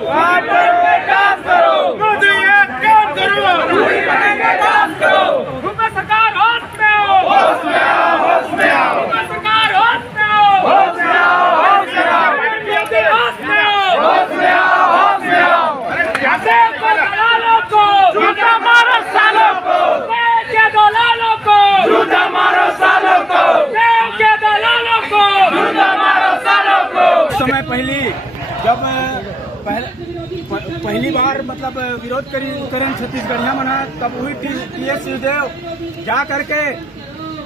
काटो विकास करो, मोदी एक काम करो, मोदी बनेंगे काम करो। भूपेश सरकार होश में आओ, होश में आओ, होश में आओ, भूपेश सरकार होश में आओ, होश में आओ, होश में आओ, होश में आओ, होश में आओ, होश में आओ। दलालों को जूता मारो सालों को, के दलालों को जूता मारो सालों को, के दलालों को जूता मारो सालों को। समय पहली जब पहली बार मतलब विरोध करन छत्तीसगढ़िया मना तब हुई टीएस सिंहदेव जा करके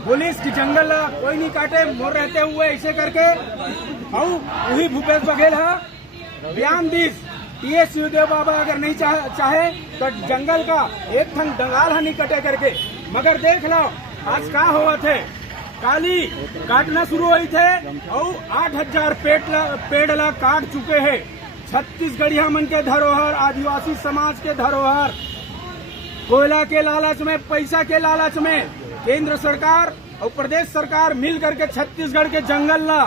पुलिस की जंगल कोई नहीं काटे मोर रहते हुए ऐसे करके और वही भूपेश बघेल है बयान दीस टीएस सिंहदेव बाबा अगर नहीं चाहे तो जंगल का एक थन दंगाल है नहीं कटे करके। मगर देख लो आज का हुआ थे काली काटना शुरू हुई थे और 8000 पेड़ ला काट चुके हैं। छत्तीसगढ़िया मन के धरोहर, आदिवासी समाज के धरोहर, कोयला के लालच में, पैसा के लालच में केंद्र सरकार और प्रदेश सरकार मिल करके छत्तीसगढ़ के जंगल ला,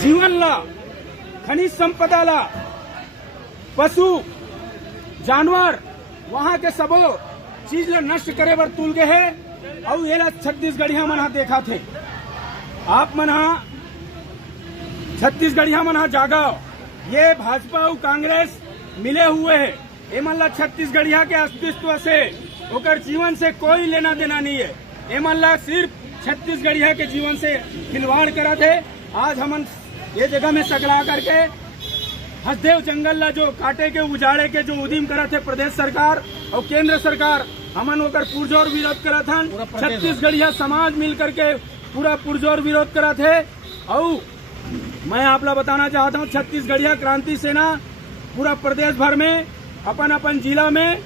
जीवन ला, खनिज संपदा ला, पशु जानवर वहाँ के सबो चीज ला नष्ट करे बर तुल गए है। और ये छत्तीसगढ़िया मन देखा थे आप मन छत्तीसगढ़िया मन जागाओ। ये भाजपा और कांग्रेस मिले हुए है, ये मन ला छत्तीसगढ़िया के अस्तित्व से ओकर जीवन से कोई लेना देना नहीं है। ये मन ला सिर्फ छत्तीसगढ़िया के जीवन से खिलवाड़ करा थे। आज हमन ये जगह में सकला करके हसदेव जंगल ला जो काटे के उजाड़े के जो उद्यम करा थे प्रदेश सरकार और केंद्र सरकार, हमन ओकर पुरजोर विरोध करा था। छत्तीसगढ़िया समाज मिल करके पूरा पुरजोर विरोध करा थे। और मैं आप लोग बताना चाहता हूँ छत्तीसगढ़िया क्रांति सेना पूरा प्रदेश भर में अपन अपन जिला में